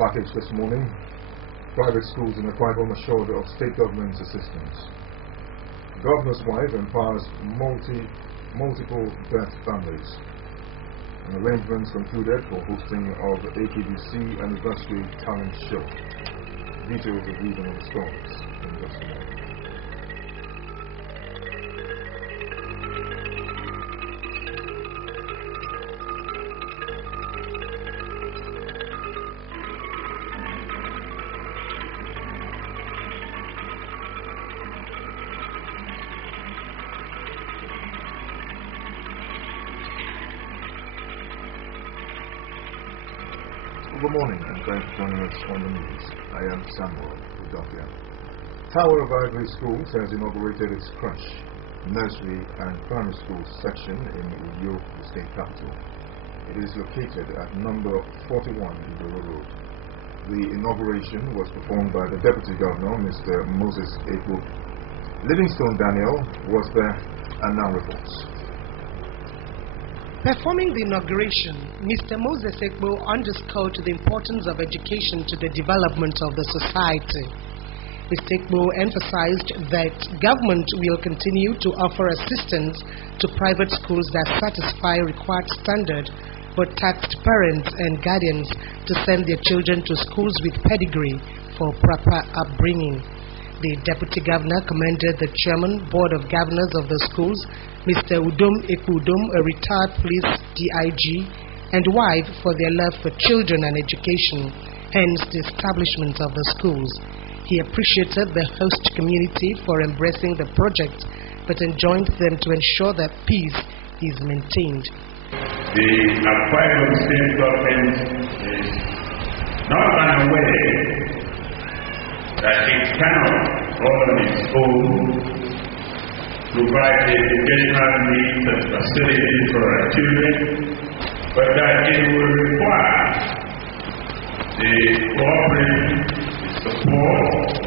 package this morning. Private schools in Akwa Ibom assured of state government's assistance. Governor's wife empowers multiple deaf families. And arrangements concluded for hosting of AKBC anniversary talent show. Details of reading of the stories in just a moment. Good morning and thanks for joining us on the news. I am Samuel Udofia. Tower of Ivory School has inaugurated its crèche, nursery and primary school section in Uyo, the state capital. It is located at number 41 Ibero Road. The inauguration was performed by the Deputy Governor, Mr. Moses Ekpo. Livingstone Daniel was there and now reports. Performing the inauguration, Mr. Moses Ekpo underscored the importance of education to the development of the society. Mr. Ekpo emphasized that government will continue to offer assistance to private schools that satisfy required standards, but tasked parents and guardians to send their children to schools with pedigree for proper upbringing. The Deputy Governor commended the Chairman, Board of Governors of the schools, Mr. Udom Ekudom, a retired police DIG, and wife for their love for children and education, hence the establishment of the schools. He appreciated the host community for embracing the project, but enjoined them to ensure that peace is maintained. The Akwa Ibom State government is not unaware that it cannot, all on its own, provide the educational needs and facilities for our children, but that it will require the cooperation, support,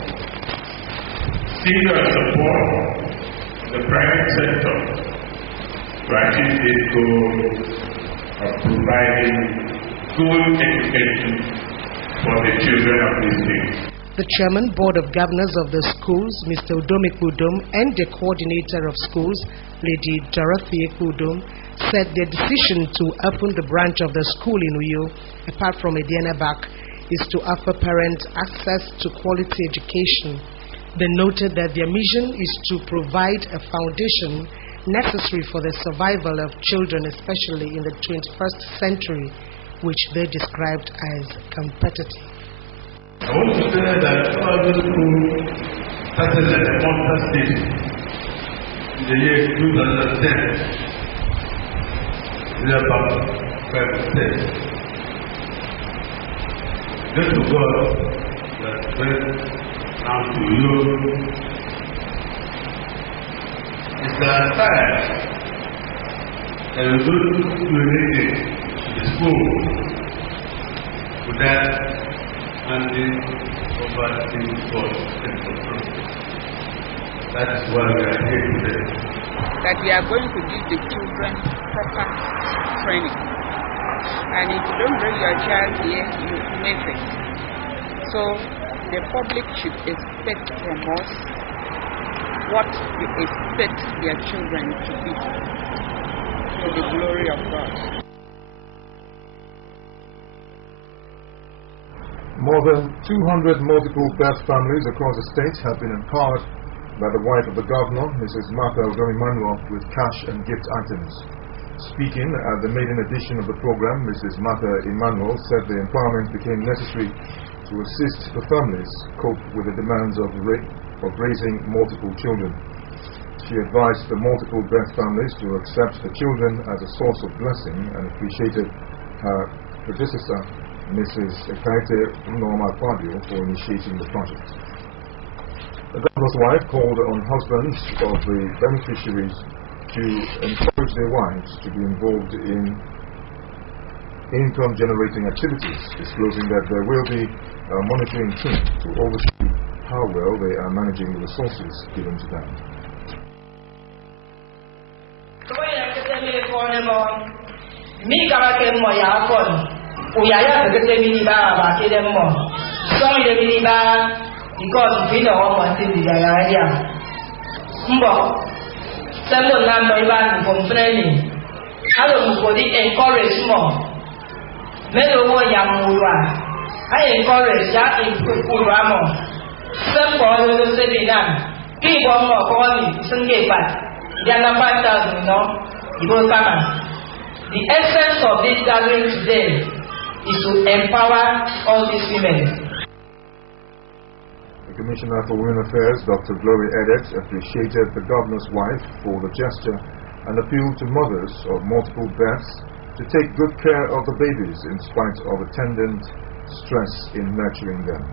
serious support of the private sector to achieve this goal of providing good education for the children of this state. The Chairman, Board of Governors of the schools, Mr. Udom Ekudom, and the Coordinator of Schools, Lady Dorothy Ekudom, said their decision to open the branch of the school in Uyo, apart from Ediana Bak, is to offer parents access to quality education. They noted that their mission is to provide a foundation necessary for the survival of children, especially in the 21st century, which they described as competitive. I want to say that private school started at the Monta State in the year 2010. It's about 5 states. Just to God that went down to Europe. It's our time that we're going to do anything to the school with that. And the overseeing force and control. That is why we are here today. That we are going to give the children proper training. And if you don't bring your child here, you miss it. So the public should expect from us what we expect their children to be, to the glory of God. More than 200 multiple deaf families across the state have been empowered by the wife of the governor, Mrs. Martha Udom Emmanuel, with cash and gift items. Speaking at the maiden edition of the program, Mrs. Martha Emmanuel said the empowerment became necessary to assist the families cope with the demands of raising multiple children. She advised the multiple deaf families to accept the children as a source of blessing and appreciated her predecessor, Mrs. Ekaite Norma Fabio, for initiating the project. The governor's wife called on husbands of the beneficiaries to encourage their wives to be involved in income-generating activities, disclosing that there will be a monitoring team to oversee how well they are managing the resources given to them. Uyaya the Miniba, Bakidemo. Some of the Miniba, because we know what is the idea. Several number of complaining. How do you encourage more? Many more young women. I encourage that in Kuramo. Some boys will say, people more calling, Sunday back. They are number 5,000, you will come. The essence of this gathering today is to empower all these women. The Commissioner for Women Affairs, Dr. Gloria Edet, appreciated the Governor's wife for the gesture and appealed to mothers of multiple births to take good care of the babies in spite of attendant stress in nurturing them.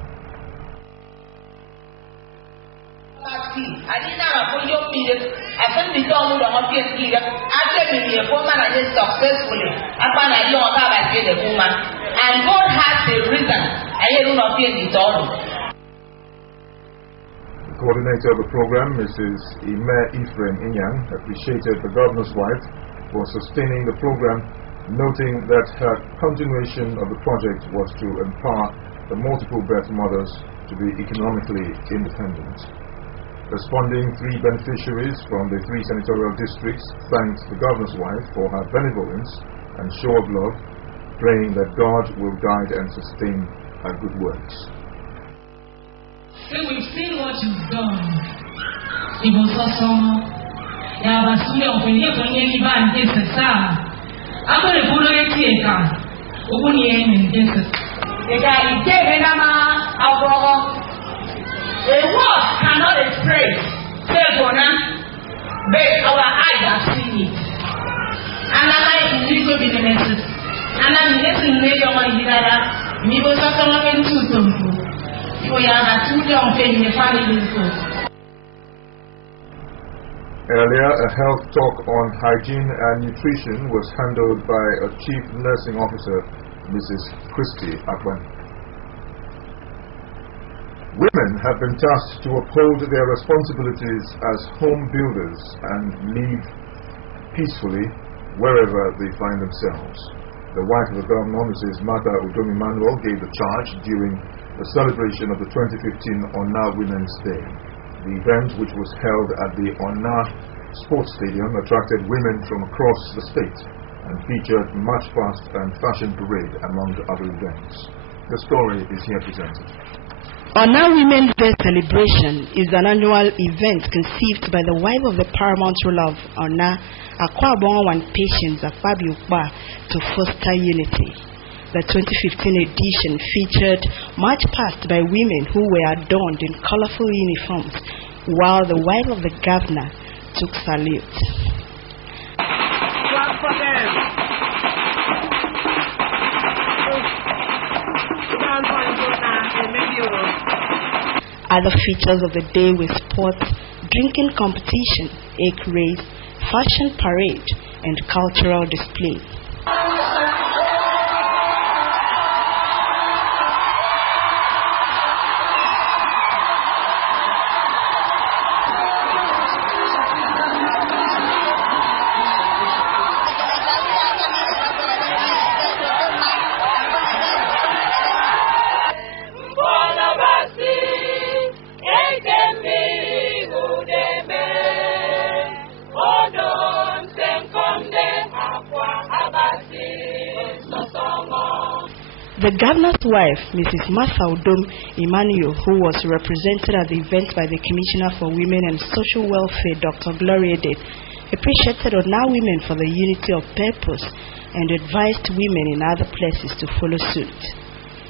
I didn't have a young period. I couldn't be done with a happy period. After being a woman and is successfully, upon a young have a woman. And God has a reason. I do not feel the door. The coordinator of the program, Mrs. Ime Ephraim Inyang, appreciated the Governor's wife for sustaining the program, noting that her continuation of the project was to empower the multiple birth mothers to be economically independent. Responding, 3 beneficiaries from the 3 senatorial districts thanked the Governor's wife for her benevolence and show of love, praying that God will guide and sustain her good works. So we've seen what you've done. It was awesome. Yeah, but soon you're going to get back and get the star. I'm going to go to the theater. Open the end and get it. The guy is giving them a the word cannot express. But our eyes have seen it. And I like to be the message. And I'm listening to your mind that we will talk about it too. Earlier, a health talk on hygiene and nutrition was handled by a Chief Nursing Officer, Mrs. Christy Akwan. Women have been tasked to uphold their responsibilities as home builders and live peacefully wherever they find themselves. The wife of the Governor, Mrs. Martha Udomi Manuel, gave the charge during the celebration of the 2015 Ona Women's Day. The event, which was held at the Ona Sports Stadium, attracted women from across the state and featured March Past and Fashion Parade, among other events. The story is here presented. Ona Women's Day celebration is an annual event conceived by the wife of the paramount ruler of Ona, Akwa Patience Afabiukba, to foster unity. The 2015 edition featured March Past by women who were adorned in colorful uniforms, while the wife of the governor took salute. Clap for them. Other features of the day were sports, drinking competition, egg race, fashion parade, and cultural display. The governor's wife, Mrs. Martha Udom Emmanuel, who was represented at the event by the Commissioner for Women and Social Welfare, Dr. Gloria Edet, appreciated Ona women for the unity of purpose and advised women in other places to follow suit.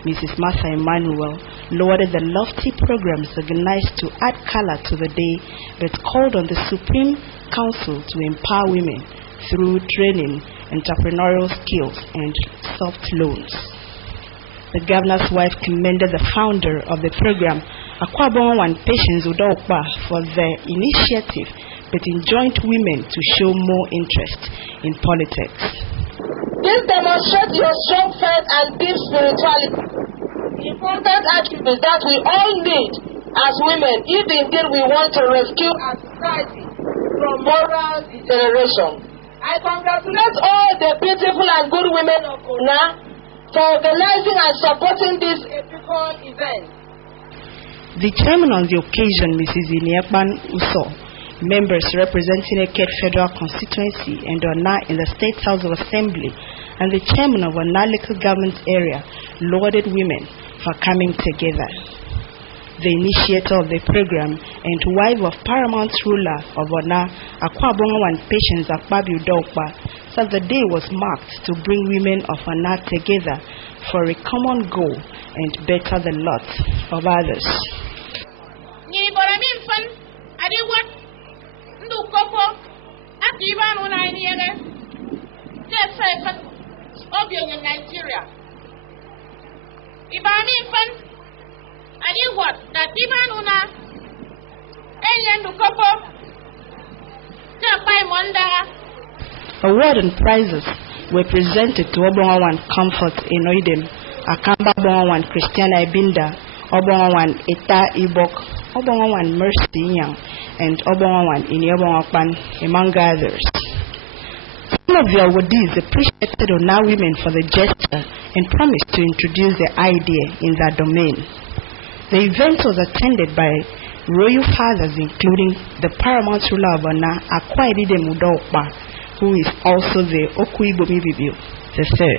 Mrs. Martha Emmanuel lauded the lofty programs organized to add color to the day, but called on the Supreme Council to empower women through training, entrepreneurial skills, and soft loans. The governor's wife commended the founder of the program, Akwabon Patience Udokba, for their initiative, but enjoined women to show more interest in politics. This demonstrates your strong faith and deep spirituality, important attributes that we all need as women if indeed we want to rescue our society from moral degeneration. I congratulate all the beautiful and good women of Ona for organizing and supporting this important event. The chairman on the occasion, Mrs. Iniepan Uso, members representing Eket Federal Constituency and Ona in the State House of Assembly, and the chairman of Ona Local Government Area lauded women for coming together. The initiator of the program and wife of paramount ruler of Ona, Akwabongo and Patience Akpabi Udokpa, said the day was marked to bring women of Ona together for a common goal and better the lot of others. Nigeria. What that award and prizes were presented to Obongawan Comfort in Oidem, Akamba Bongawan Christiana Ibinda, Obongawan Eta Ibok, Obongawan Mercy Yang, and Obongawan Inyobongapan, among others. Some of the awardees appreciated Ona women for the gesture and promised to introduce the idea in their domain. The event was attended by royal fathers, including the paramount ruler of Ona, Akwaidide Mudokpa, who is also the Okuibo Mibibiu III.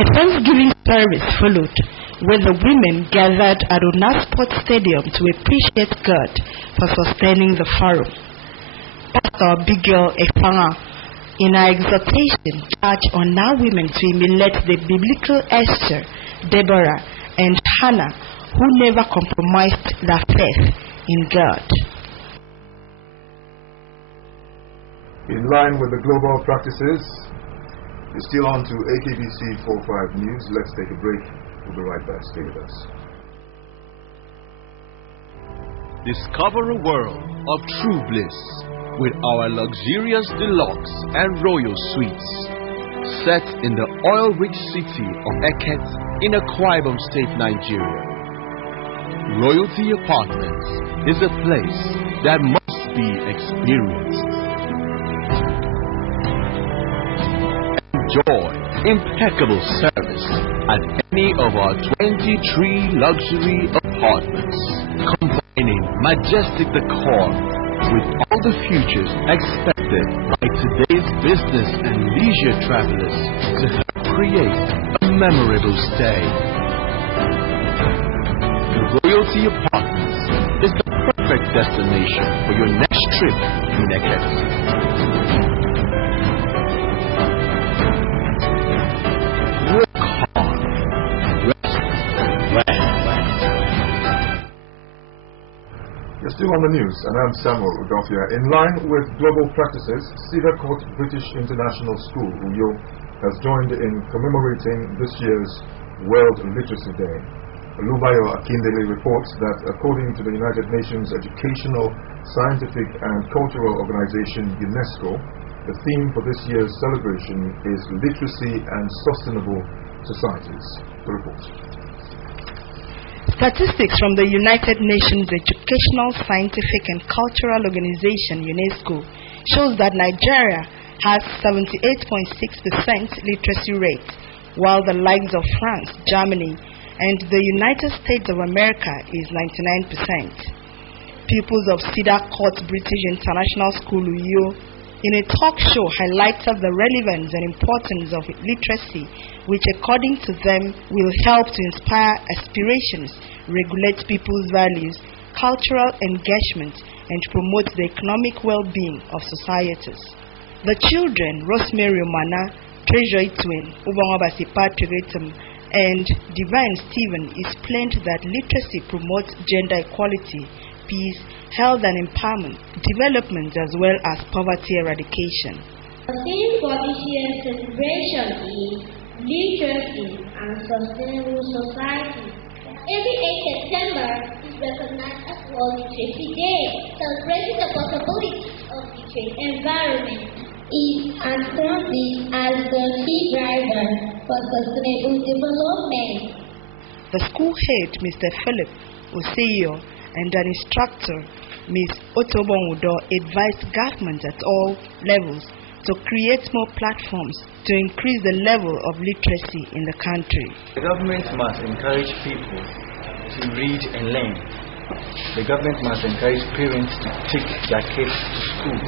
A Thanksgiving service followed, where the women gathered at Ona Sports Stadium to appreciate God for sustaining the forum. Pastor Bigel Efanga, in her exhortation, charged Ona women to emulate the biblical Esther, Deborah, and Hannah, who never compromised their faith in God. In line with the global practices, you're still on to AKBC 45 News. Let's take a break. We'll be right back. Stay with us. Discover a world of true bliss with our luxurious deluxe and royal suites. Set in the oil-rich city of Eket in Akwa Ibom State, Nigeria. Royalty Apartments is a place that must be experienced. Enjoy impeccable service at any of our 23 luxury apartments, combining majestic decor with all the features expected by today's business and leisure travelers to help create a memorable stay. Royalty Apartments is the perfect destination for your next trip in Eket. Work hard, rest well. You're still on the news, and I'm Samuel Udofia. In line with global practices, Cedar Court British International School, Uyo, has joined in commemorating this year's World Literacy Day. Lubayo Akindele reports that according to the United Nations Educational, Scientific and Cultural Organization, UNESCO, the theme for this year's celebration is Literacy and Sustainable Societies. The report. Statistics from the United Nations Educational, Scientific and Cultural Organization, UNESCO, shows that Nigeria has 78.6% literacy rate, while the likes of France, Germany, and the United States of America is 99%. Pupils of Cedar Court British International School, UYO, in a talk show highlighted the relevance and importance of literacy, which according to them will help to inspire aspirations, regulate people's values, cultural engagement, and promote the economic well-being of societies. The children, Rosemary Omana, Treasury Twin, Ubangabasi Patrick, and Divine Stephen, explained that literacy promotes gender equality, peace, health and empowerment, development as well as poverty eradication. The theme for this year's celebration is Literacy and Sustainable Society. Every 8 September is recognized as World Literacy Day, celebrating the possibilities of literate environment. And serving as the key driver for sustainable development. The school head, Mr. Philip Oseyo, and an instructor, Ms. Otobongudo, advised government at all levels to create more platforms to increase the level of literacy in the country. The government must encourage people to read and learn. The government must encourage parents to take their kids to school.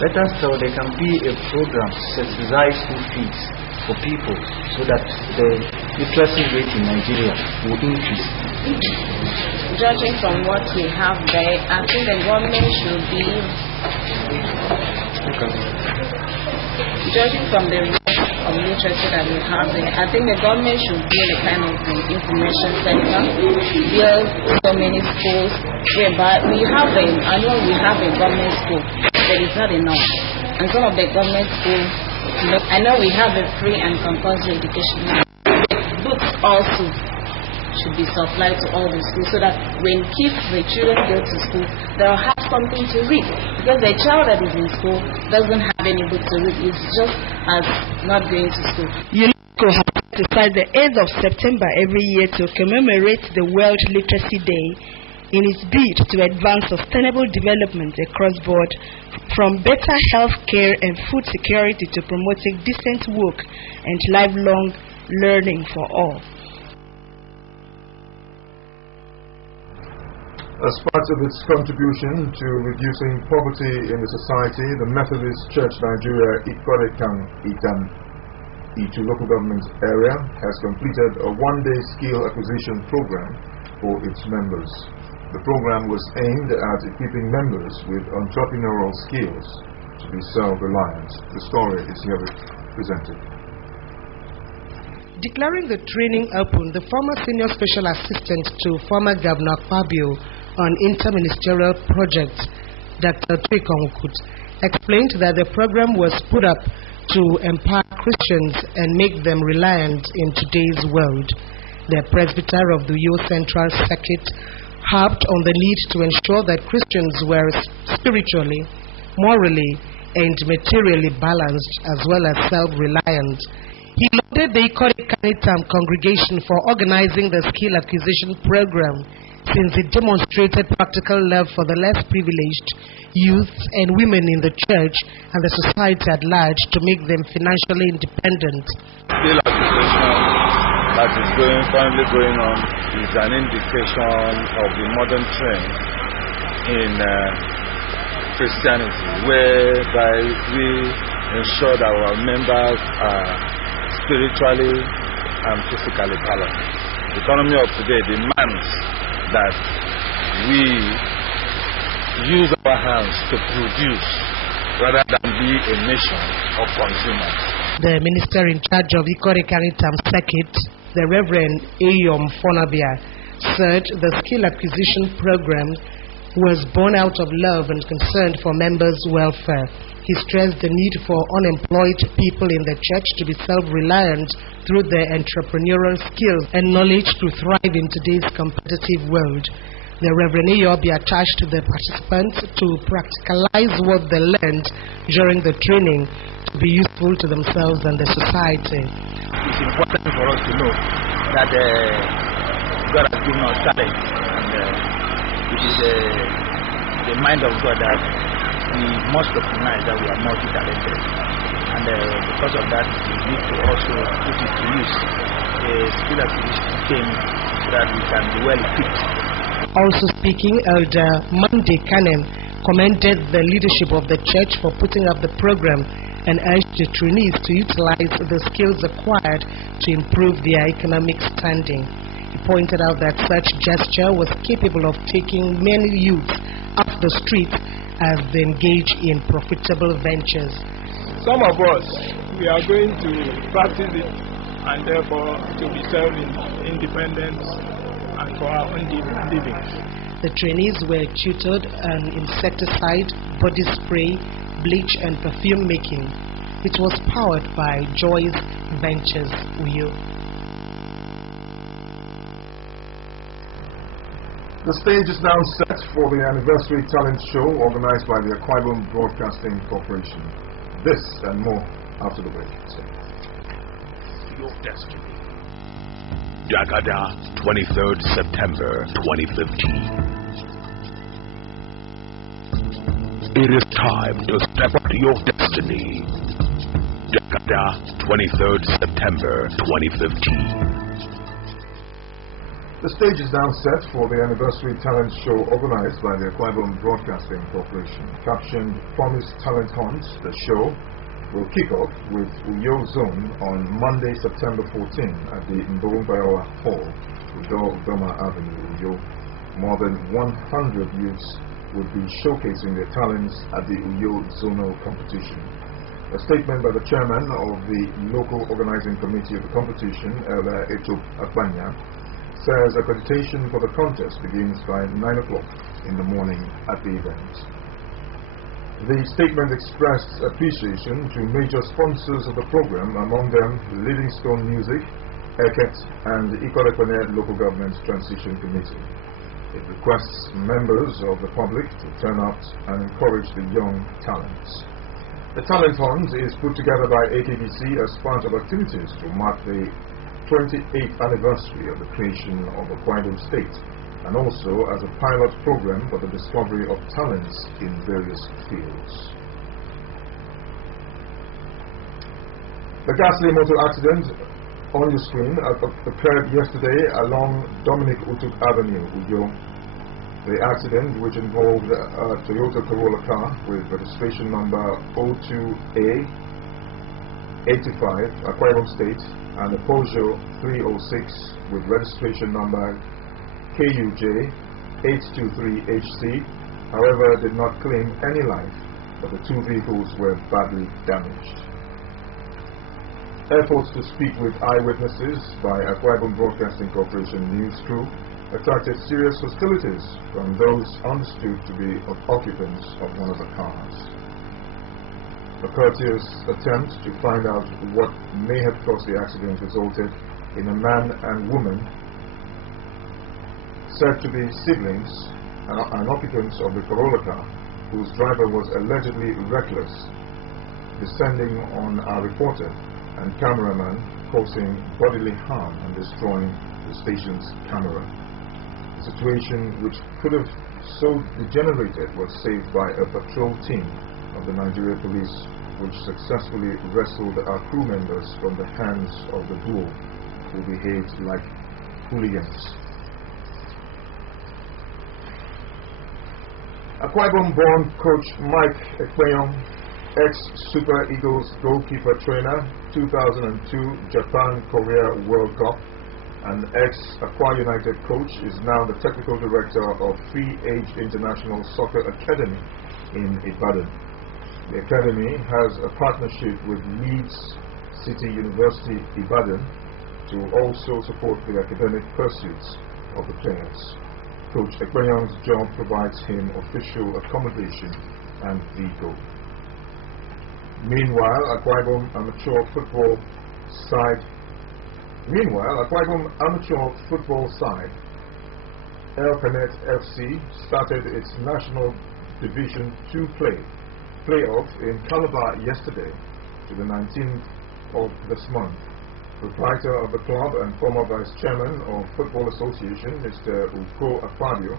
Let us so there can be a program to subsidize school fees for people so that the literacy rate in Nigeria will increase. Judging from what we have there, I think the government should be judging from the rate of literacy that we have there, I think the government should build a kind of information center, build so many schools whereby we have I know we have a government school, but it's not enough. And some of the government schools, I know we have a free and compulsory education. Books also should be supplied to all the schools so that when the children go to school, they'll have something to read. Because the child that is in school doesn't have any book to read. It's just as not going to school. UNESCO has decided the 8th of September every year to commemorate the World Literacy Day in its bid to advance sustainable development across board, from better health care and food security to promoting decent work and lifelong learning for all. As part of its contribution to reducing poverty in the society, the Methodist Church Nigeria Ikorekan Itam Itu local government area has completed a one-day skill acquisition program for its members. The program was aimed at equipping members with entrepreneurial skills to be self-reliant. The story is here presented. Declaring the training open, the former senior special assistant to former Governor Fabio on interministerial projects, Dr. Twikongkut, explained that the program was put up to empower Christians and make them reliant in today's world. The presbyter of the Uyo Central Circuit harped on the need to ensure that Christians were spiritually, morally, and materially balanced as well as self-reliant. He lauded the Ikorekan congregation for organizing the skill acquisition program, since it demonstrated practical love for the less privileged, youth and women in the church and the society at large to make them financially independent. Skill acquisition that is currently going on is an indication of the modern trend in Christianity, whereby we ensure that our members are spiritually and physically balanced. The economy of today demands that we use our hands to produce rather than be a nation of consumers. The minister in charge of Ikorekan Circuit, the Reverend Ayom Fonabia, said the skill acquisition program was born out of love and concern for members' welfare. He stressed the need for unemployed people in the church to be self-reliant through their entrepreneurial skills and knowledge to thrive in today's competitive world. The Reverend Ayobi attached the participants to practicalize what they learned during the training to be useful to themselves and the society. It's important for us to know that God has given us talent, and it is the mind of God that we must recognize that we are multi-talented, and because of that we need to also put it to use. Skill acquisition came so that we can be well equipped. Also speaking, Elder Monday Kanem commended the leadership of the church for putting up the program and urged the trainees to utilize the skills acquired to improve their economic standing. He pointed out that such gesture was capable of taking many youths off the streets as they engage in profitable ventures. Some of us, we are going to practice it and therefore to be self-independent and for our own living. The trainees were tutored on insecticide, body spray, bleach and perfume making. It was powered by Joy's Ventures Uyo. The stage is now set for the anniversary talent show organized by the Akwa Ibom Broadcasting Corporation. This and more after the break. Your destiny. Jagada, 23rd September 2015. It is time to step up to your destiny. Jakarta, 23rd September 2015. The stage is now set for the anniversary talent show organized by the Akwa Ibom Broadcasting Corporation. Captioned Promise Talent Hunt, the show will kick off with Uyo Zone on Monday, September 14 at the Mbongbayawa Hall, Udoma Avenue, Uyo. More than 100 youths would be showcasing their talents at the Uyo Zonal competition. A statement by the chairman of the local organizing committee of the competition, Elder Etop Akbanya, says accreditation for the contest begins by 9 o'clock in the morning at the event. The statement expressed appreciation to major sponsors of the program, among them Livingstone Music, ECET, and the Ikorekwane Local Government Transition Committee. It requests members of the public to turn out and encourage the young talents. The Talent Hunt is put together by AKBC as part of activities to mark the 28th anniversary of the creation of Akwa Ibom State, and also as a pilot program for the discovery of talents in various fields. The ghastly motor accident on your screen occurred yesterday along Dominic Utuk Avenue, Uyo. The accident, which involved a Toyota Corolla car with registration number 02A85, Akwa Ibom State, and a Peugeot 306 with registration number KUJ823HC, however, did not claim any life, but the two vehicles were badly damaged. Efforts to speak with eyewitnesses by Akwa Ibom Broadcasting Corporation news crew attracted serious hostilities from those understood to be occupants of one of the cars. A courteous attempt to find out what may have caused the accident resulted in a man and woman said to be siblings and occupants of the Corolla car, whose driver was allegedly reckless, descending on our reporter and cameraman, causing bodily harm and destroying the station's camera. The situation, which could have so degenerated, was saved by a patrol team of the Nigeria Police, which successfully wrestled our crew members from the hands of the duo, who behaved like hooligans. Akwa Ibom-born coach Mike Ekpenyong, ex-Super Eagles goalkeeper trainer, 2002 Japan-Korea World Cup, and ex-Akwa United coach, is now the technical director of Free Age International Soccer Academy in Ibadan. The academy has a partnership with Leeds City University Ibadan to also support the academic pursuits of the players. Coach Ekpenyong's job provides him official accommodation and vehicle. Meanwhile, Akwa Ibom amateur football side, El Canet FC, started its National Division 2 playoff in Calabar yesterday to the 19th of this month. Proprietor of the club and former vice chairman of Football Association, Mr. Uko Afabio,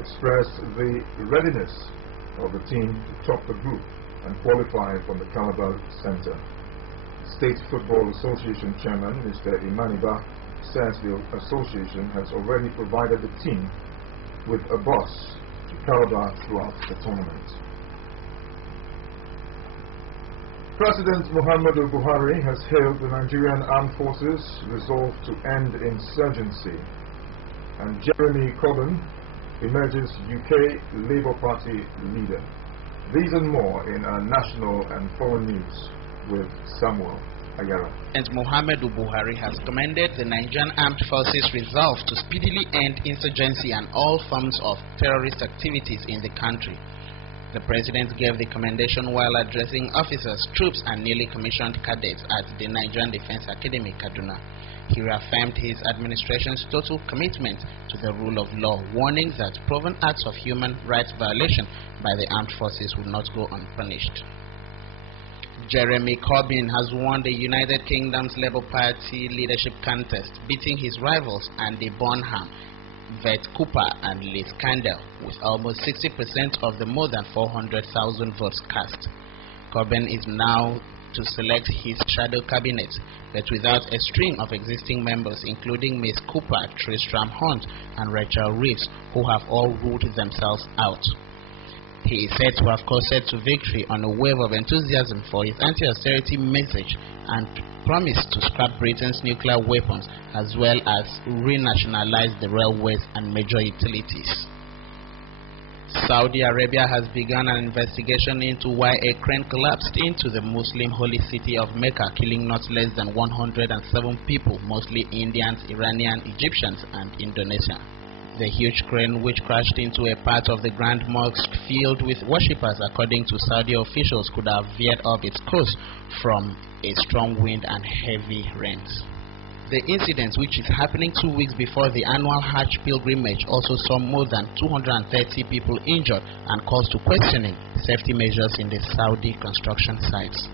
expressed the readiness of the team to top the group and qualify from the Calabar Center. State Football Association chairman, Mr. Imaniba, says the association has already provided the team with a bus to Calabar throughout the tournament. President Muhammadu Buhari has hailed the Nigerian Armed Forces' resolve to end insurgency, and Jeremy Corbyn emerges UK Labour Party leader. These and more in our national and foreign news with Samuel Ayara. And Muhammadu Buhari has commended the Nigerian Armed Forces' resolve to speedily end insurgency and all forms of terrorist activities in the country. The President gave the commendation while addressing officers, troops, and newly commissioned cadets at the Nigerian Defense Academy, Kaduna. He reaffirmed his administration's total commitment to the rule of law, warning that proven acts of human rights violation by the armed forces will not go unpunished. Jeremy Corbyn has won the United Kingdom's Labour Party leadership contest, beating his rivals Andy Bonham Vet Cooper and Liz Candle, with almost 60% of the more than 400,000 votes cast. Corbyn is now to select his shadow cabinet, but without a string of existing members, including Ms. Cooper, Tristram Hunt, and Rachel Reeves, who have all ruled themselves out. He is said to have coasted to victory on a wave of enthusiasm for his anti-austerity message and promised to scrap Britain's nuclear weapons as well as renationalize the railways and major utilities. Saudi Arabia has begun an investigation into why a crane collapsed into the Muslim holy city of Mecca, killing not less than 107 people, mostly Indians, Iranian, Egyptians, and Indonesian. The huge crane, which crashed into a part of the Grand Mosque filled with worshippers, according to Saudi officials, could have veered off its course from a strong wind and heavy rains. The incident, which is happening 2 weeks before the annual Hajj pilgrimage, also saw more than 230 people injured and caused to questioning safety measures in the Saudi construction sites.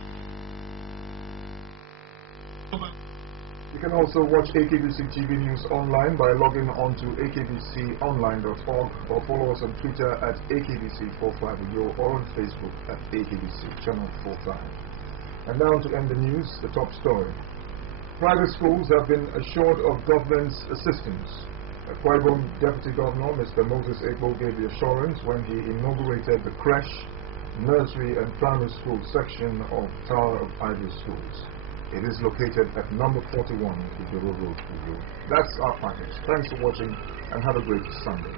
You can also watch AKBC TV News online by logging on to akbconline.org or follow us on Twitter at AKBC450 or on Facebook at AKBC Channel 45. And now to end the news, the top story. Private schools have been assured of government's assistance. Akwa Ibom Deputy Governor Mr. Moses Ekpo gave the assurance when he inaugurated the creche, nursery and primary school section of Tower of Ivory Schools. It is located at number 41 Ijoro Road, Uyo. That's our package. Thanks for watching and have a great Sunday.